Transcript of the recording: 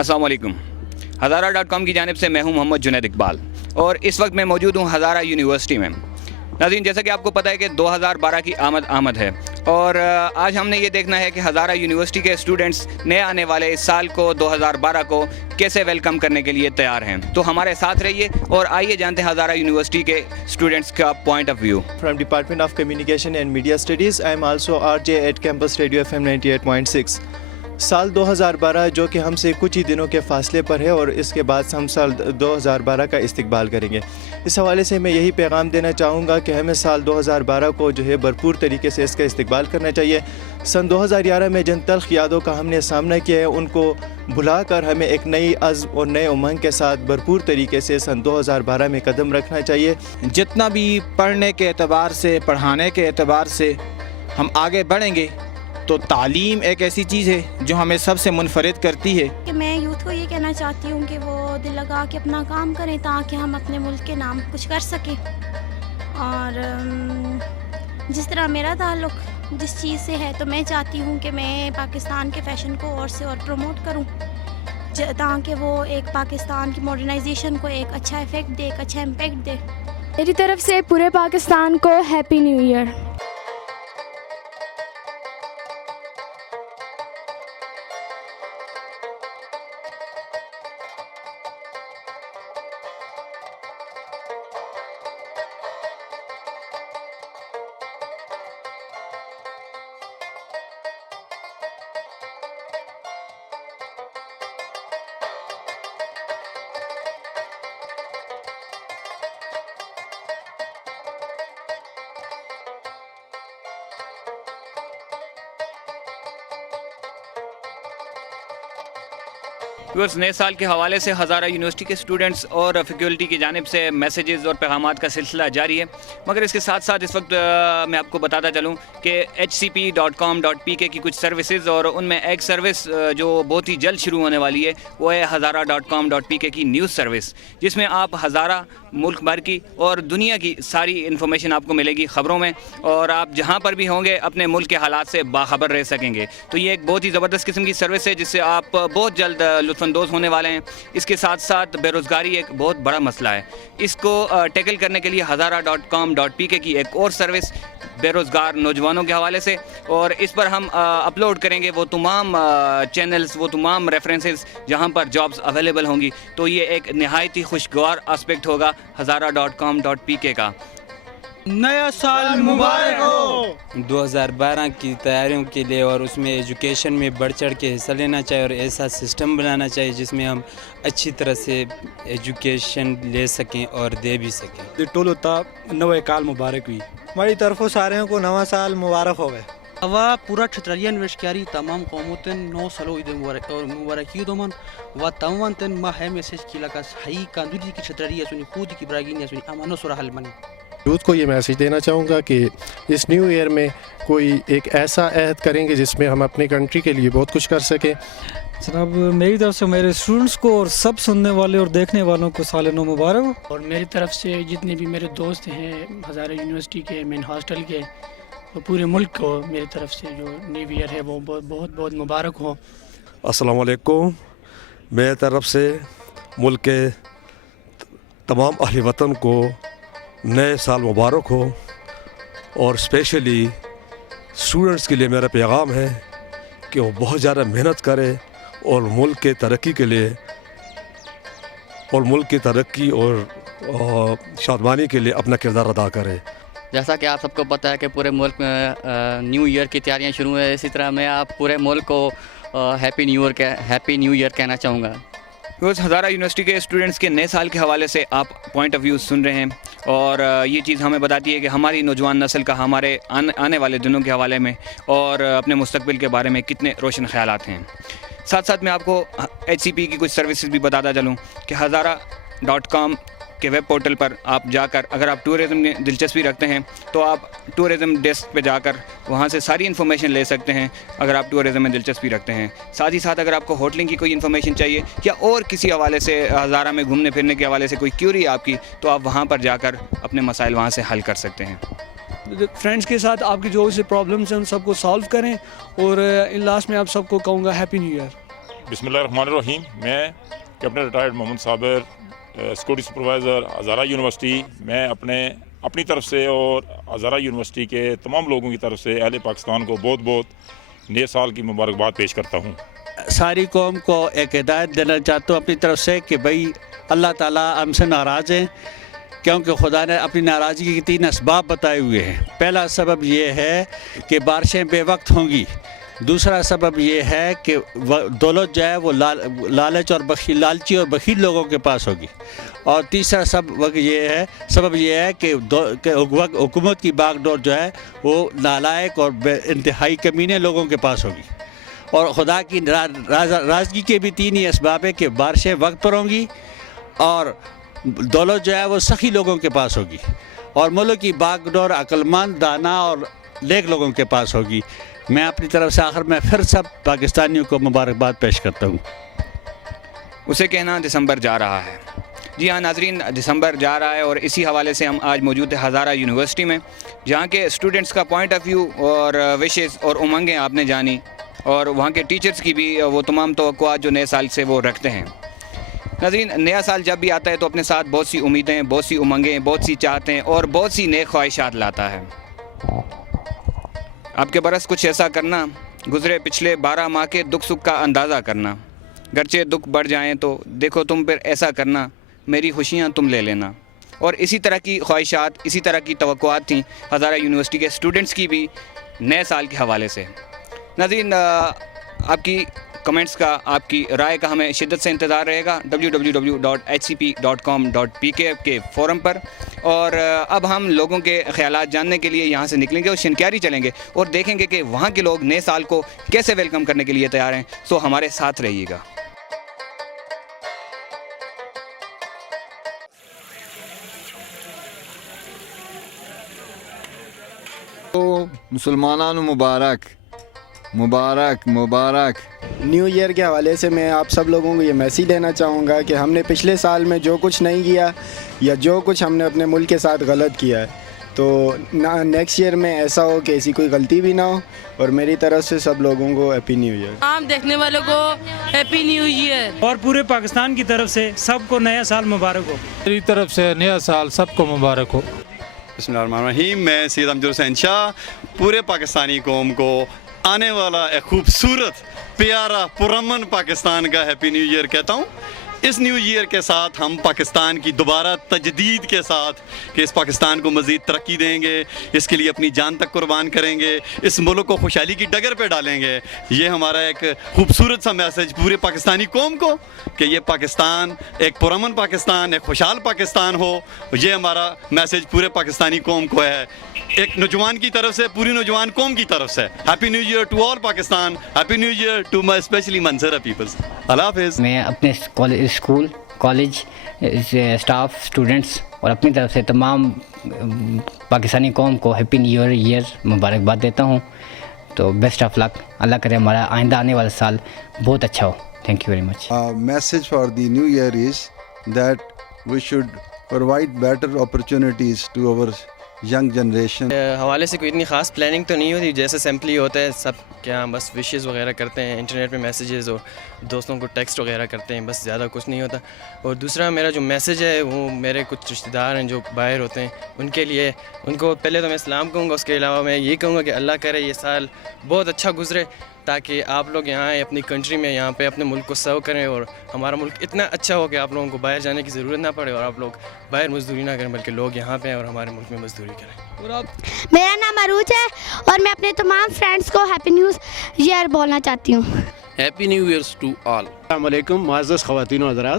السلام علیکم. ہزارہ.com کی جانب سے میں ہوں محمد جنید اقبال اور اس وقت میں موجود ہوں ہزارہ یونیورسٹی میں. ناظرین، جیسا کہ آپ کو پتہ ہے کہ 2012 کی آمد ہے اور آج ہم نے یہ دیکھنا ہے کہ ہزارہ یونیورسٹی کے اسٹوڈنٹس نئے آنے والے اس سال کو 2012 کو کیسے ویلکم کرنے کے لیے تیار ہیں. تو ہمارے ساتھ رہیے اور آئیے جانتے ہیں ہزارہ یونیورسٹی کے اسٹوڈنٹس کا point of view. From Department of Communication and Media Studies, I am also RJ at Campus Radio FM 98.6. سال 2012 جو کہ ہم سے کچھ ہی دنوں کے فاصلے پر ہے اور اس کے بعد ہم سال 2012 کا استقبال کریں گے. اس حوالے سے میں یہی پیغام دینا چاہوں گا کہ ہمیں سال 2012 کو جو ہے بھرپور طریقے سے اس کا استقبال کرنا چاہیے. سن 2011 میں جن تلخ یادوں کا ہم نے سامنا کیا ہے ان کو بھلا کر ہمیں ایک نئی عزم اور نئے امنگ کے ساتھ بھرپور طریقے سے سن 2012 میں قدم رکھنا چاہیے. جتنا بھی پڑھنے کے اعتبار سے، پڑھانے کے اعتبار سے ہم آگے بڑھیں گے تو تعلیم ایک ایسی چیز ہے جو ہمیں سب سے منفرد کرتی ہے. کہ میں یوتھ کو یہ کہنا چاہتی ہوں کہ وہ دل لگا کے اپنا کام کریں تاکہ ہم اپنے ملک کے نام کچھ کر سکیں. اور جس طرح میرا تعلق جس چیز سے ہے تو میں چاہتی ہوں کہ میں پاکستان کے فیشن کو اور سے اور پروموٹ کروں تاکہ وہ ایک پاکستان کی ماڈرنائزیشن کو ایک اچھا افیکٹ دے، ایک اچھا امپیکٹ دے. میری طرف سے پورے پاکستان کو ہیپی نیو ایئر. نئے سال کے حوالے سے ہزارہ یونیورسٹی کے اسٹوڈنٹس اور فیکلٹی کی جانب سے میسیجز اور پیغامات کا سلسلہ جاری ہے. مگر اس کے ساتھ ساتھ اس وقت میں آپ کو بتاتا چلوں کہ hcp.com.pk کی کچھ سروسز اور ان میں ایک سروس جو بہت ہی جلد شروع ہونے والی ہے وہ ہے ہزارہ.com.pk کی نیوز سروس، جس میں آپ ہزارہ ملک بھر کی اور دنیا کی ساری انفارمیشن آپ کو ملے گی خبروں میں، اور آپ جہاں پر بھی ہوں گے اپنے ملک کے حالات سے باخبر رہ سکیں گے. تو یہ ایک بہت ہی زبردست قسم کی سروس ہے جس سے آپ بہت جلد لطف اندوز ہونے والے ہیں. اس کے ساتھ ساتھ بے روزگاری ایک بہت بڑا مسئلہ ہے. اس کو ٹیکل کرنے کے لیے ہزارہ.com.pk کی ایک اور سروس بے روزگار نوجوانوں کے حوالے سے، اور اس پر ہم اپلوڈ کریں گے وہ تمام چینلز، وہ تمام ریفرنسز جہاں پر جابز اویلیبل ہوں گی. تو یہ ایک نہایت ہی خوشگوار اسپیکٹ ہوگا ہزارہ.com.pk کا. نیا سال مبارک ہو. 2012 کی تیاریوں کے لیے اور اس میں ایجوکیشن میں بڑھ چڑھ کے حصہ لینا چاہیے اور ایسا سسٹم بنانا چاہیے جس میں ہم اچھی طرح سے ایجوکیشن لے سکیں اور دے بھی سکیں. ٹولو تا نوے کال مبارک ہوئی. ہماری طرفوں سارے کو نواں سال مبارک ہو گئے. و پورا چھتریا نوشکاری تمام قوموتن نو سلو عید مبارکی دومن و تمام تن ما ہے میسج کی لگا صحیح کاندوری کی چھتریا سنی خود کی براگینی سنی امانو سورہ حل منی. یوتھ کو یہ میسیج دینا چاہوں گا کہ اس نیو ایئر میں کوئی ایک ایسا عہد کریں گے جس میں ہم اپنی کنٹری کے لیے بہت کچھ کر سکیں. جناب میری طرف سے میرے اسٹوڈنٹس کو اور سب سننے والے اور دیکھنے والوں کو سال نو مبارک ہو. اور میری طرف سے جتنے بھی میرے دوست ہیں ہزارہ یونیورسٹی کے مین ہاسٹل کے، وہ پورے ملک کو میری طرف سے جو نیو ایئر ہے وہ بہت بہت مبارک ہو. السلام علیکم. میری طرف سے ملک کے تمام اہل وطن کو نئے سال مبارک ہو، اور اسپیشلی اسٹوڈنٹس کے لیے میرا پیغام ہے کہ وہ بہت زیادہ محنت کرے اور ملک کے ترقی کے لیے اور ملک کی ترقی اور شادمانی کے لیے اپنا کردار ادا کرے. جیسا کہ آپ سب کو پتہ ہے کہ پورے ملک میں نیو ایئر کی تیاریاں شروع ہیں، اسی طرح میں آپ پورے ملک کو ہیپی نیو ایئر کہنا چاہوں گا. ہزارہ یونیورسٹی کے اسٹوڈنٹس کے نئے سال کے حوالے سے آپ پوائنٹ آف ویو سن رہے ہیں، اور یہ چیز ہمیں بتاتی ہے کہ ہماری نوجوان نسل کا ہمارے آنے والے دنوں کے حوالے میں اور اپنے مستقبل کے بارے میں کتنے روشن خیالات ہیں. ساتھ ساتھ میں آپ کو HCP کی کچھ سروسز بھی بتاتا چلوں کہ ہزارہ.com کے ویب پورٹل پر آپ جا کر اگر آپ ٹورزم میں دلچسپی رکھتے ہیں تو آپ ٹورزم ڈیسک پہ جا کر وہاں سے ساری انفارمیشن لے سکتے ہیں اگر آپ ٹورزم میں دلچسپی رکھتے ہیں. ساتھ ہی ساتھ اگر آپ کو ہوٹلنگ کی کوئی انفارمیشن چاہیے یا اور کسی حوالے سے ہزارہ میں گھومنے پھرنے کے حوالے سے کوئی کیوری آپ کی، تو آپ وہاں پر جا کر اپنے مسائل وہاں سے حل کر سکتے ہیں. فرینڈس کے ساتھ آپ کی جو سے پرابلمس ہیں ان سب کو سالو کریں، اور ان لاسٹ میں آپ سب کو کہوں گا ہیپی نیو ایئر. बिस्मिल्लाहिर्रहमानिर्रहीम। मैं captain retired Mohammad Sabir, security supervisor Hazara university, मैं अपनी तरफ से और हज़ारा यूनिवर्सिटी के तमाम लोगों की तरफ से अहले पाकिस्तान को बहुत बहुत नए साल की मुबारकबाद पेश करता हूँ। सारी कौम को एक हिदायत देना चाहता हूँ अपनी तरफ से कि भाई अल्लाह ताला हमसे नाराज़ हैं, क्योंकि खुदा ने अपनी नाराज़गी के 3 असबाब बताए हुए हैं। पहला सबब ये है कि बारिशें बेवक्त होंगी, दूसरा सबब ये है कि दौलत जो है वो लालच और लालची और बखील लोगों के पास होगी, और तीसरा सबब ये है कि हुकूमत की बागडोर जो है वो नालायक और इंतहाई कमीने लोगों के पास होगी। और खुदा की नाराज़गी के भी 3 ही असबाब है कि बारिशें वक्त पर होंगी, और दौलत जो है वो सखी लोगों के पास होगी, और मुल्क की बागडोर अक्लमंद, दाना और नेक लोगों के पास होगी। मैं अपनी तरफ से आखिर में फिर सब पाकिस्तानियों को मुबारकबाद पेश करता हूँ। उसे कहना दिसंबर जा रहा है। जी हाँ नाजरीन, दिसंबर जा रहा है और इसी हवाले से हम आज मौजूद हैं हज़ारा यूनिवर्सिटी में, जहाँ के स्टूडेंट्स का पॉइंट ऑफ व्यू और विशेज़ और उमंगें आपने जानी, और वहाँ के टीचर्स की भी वो तमाम तवक्कुआत जो नए साल से वो रखते हैं। नाज़रीन, नया साल जब भी आता है तो अपने साथ बहुत सी उम्मीदें, बहुत सी उमंगें, बहुत सी चाहतें और बहुत सी नेक ख्वाहिशात लाता है। आपके बरस कुछ ऐसा करना, गुज़रे पिछले 12 माह के दुख सुख का अंदाज़ा करना, गरचे दुख बढ़ जाएं तो देखो तुम फिर ऐसा करना, मेरी खुशियाँ तुम ले लेना। और इसी तरह की ख्वाहिशात, इसी तरह की तवक्कुआत थी हज़ारा यूनिवर्सिटी के स्टूडेंट्स की भी नए साल के हवाले से। नाज़रीन, आपकी कमेंट्स का, आपकी राय का हमें शिद्दत से इंतज़ार रहेगा www.hcp.com.pk के फ़ोरम पर। और अब हम लोगों के ख़यालात जानने के लिए यहाँ से निकलेंगे और शिनक्यारी चलेंगे और देखेंगे कि वहाँ के लोग नए साल को कैसे वेलकम करने के लिए तैयार हैं। सो हमारे साथ रहिएगा। तो मुसलमानों मुबारक मुबारक मुबारक। न्यू ईयर के हवाले से मैं आप सब लोगों को ये मैसेज देना चाहूँगा कि हमने पिछले साल में जो कुछ नहीं किया या जो कुछ हमने अपने मुल्क के साथ गलत किया है, तो नेक्स्ट ईयर में ऐसा हो कि ऐसी कोई गलती भी ना हो। और मेरी तरफ से सब लोगों को हैप्पी न्यू ईयर। आम देखने वालों को हैप्पी न्यू ईयर, और पूरे पाकिस्तान की तरफ से सबको नया साल मुबारक हो। मेरी तरफ से नया साल सबको मुबारक हो। बिस्मिल्लाहिर्रहमानिर्रहीम। मैं सैयद अमजद हुसैन शाह पूरे पाकिस्तानी कौम को आने वाला एक खूबसूरत, प्यारा, पुरअमन पाकिस्तान का हैप्पी न्यू ईयर कहता हूँ। इस न्यू ईयर के साथ हम पाकिस्तान की दोबारा तजदीद के साथ कि इस पाकिस्तान को मज़ीद तरक्की देंगे, इसके लिए अपनी जान तक कुर्बान करेंगे, इस मुल्क को खुशहाली की डगर पे डालेंगे। ये हमारा एक खूबसूरत सा मैसेज पूरे पाकिस्तानी कौम को कि ये पाकिस्तान एक पुरअमन पाकिस्तान, एक खुशहाल पाकिस्तान हो। ये हमारा मैसेज पूरे पाकिस्तानी कौम को है, एक नौजवान की तरफ से, पूरी नौजवान कौम की तरफ से। Happy new year to all Pakistan, happy new year to my specially Mansehra peoples. अल्लाह हाफिज़। मैं अपने स्कूल, कॉलेज, स्टाफ, स्टूडेंट्स और अपनी तरफ से तमाम पाकिस्तानी कौम को हैप्पी न्यू ईयर मुबारकबाद देता हूँ। तो बेस्ट ऑफ लक। अल्लाह करे हमारा आइंदा आने वाला साल बहुत अच्छा हो। Thank you very much. Message for the new year is that we should provide better opportunities to our young generation. हवाले से कोई इतनी ख़ास प्लानिंग तो नहीं होती, जैसे सिंपली होता है सब के यहाँ बस विशेज़ वगैरह करते हैं, इंटरनेट पे मैसेजेस और दोस्तों को टेक्स्ट वगैरह करते हैं, बस ज़्यादा कुछ नहीं होता। और दूसरा मेरा जो मैसेज है वो मेरे कुछ रिश्तेदार हैं जो बाहर होते हैं, उनके लिए, उनको पहले तो मैं सलाम कहूँगा, उसके अलावा मैं ये कहूँगा कि अल्लाह करे ये साल बहुत अच्छा गुजरे, ताकि आप लोग यहाँ आए अपनी कंट्री में, यहाँ पे अपने मुल्क को सर्व करें और हमारा मुल्क इतना अच्छा हो कि आप लोगों को बाहर जाने की ज़रूरत ना पड़े और आप लोग बाहर मजदूरी ना करें, बल्कि लोग यहाँ पे हैं और हमारे मुल्क में मजदूरी करें। मेरा नाम अरूज है और मैं अपने तमाम फ्रेंड्स को हैप्पी न्यू ईयर बोलना चाहती हूँ। Happy new years to all. अस्सलाम वालेकुम मुअज़्ज़ज़ ख़वातीन व हज़रात।